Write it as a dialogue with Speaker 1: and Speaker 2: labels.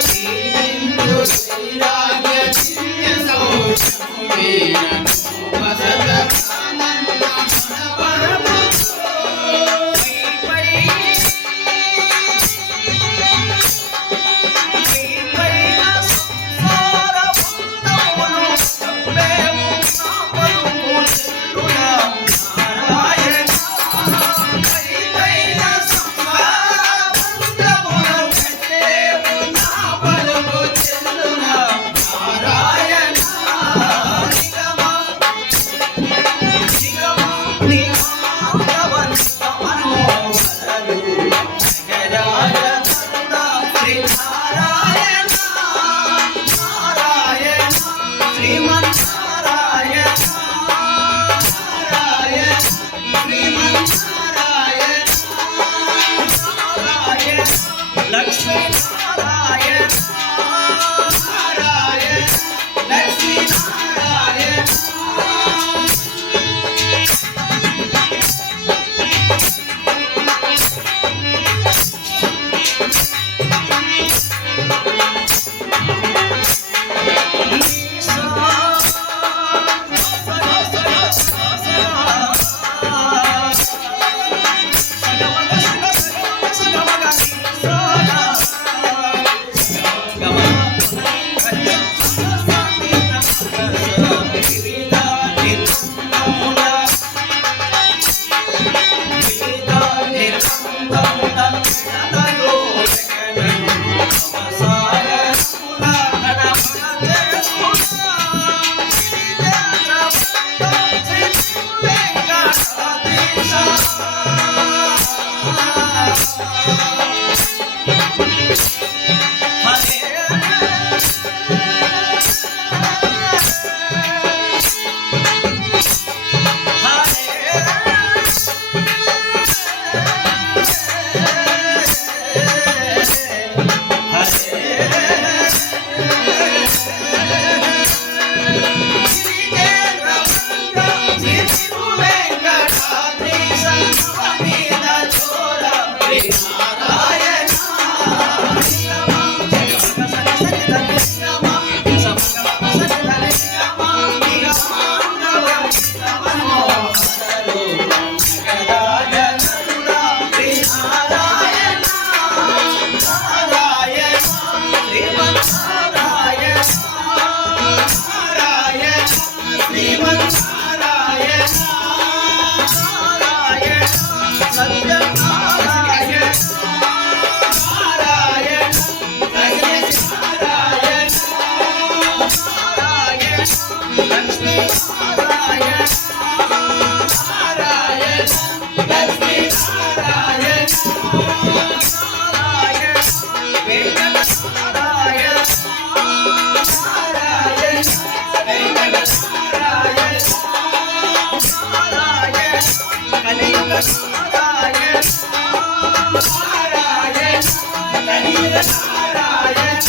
Speaker 1: Deus, Hey. Narayana Narayana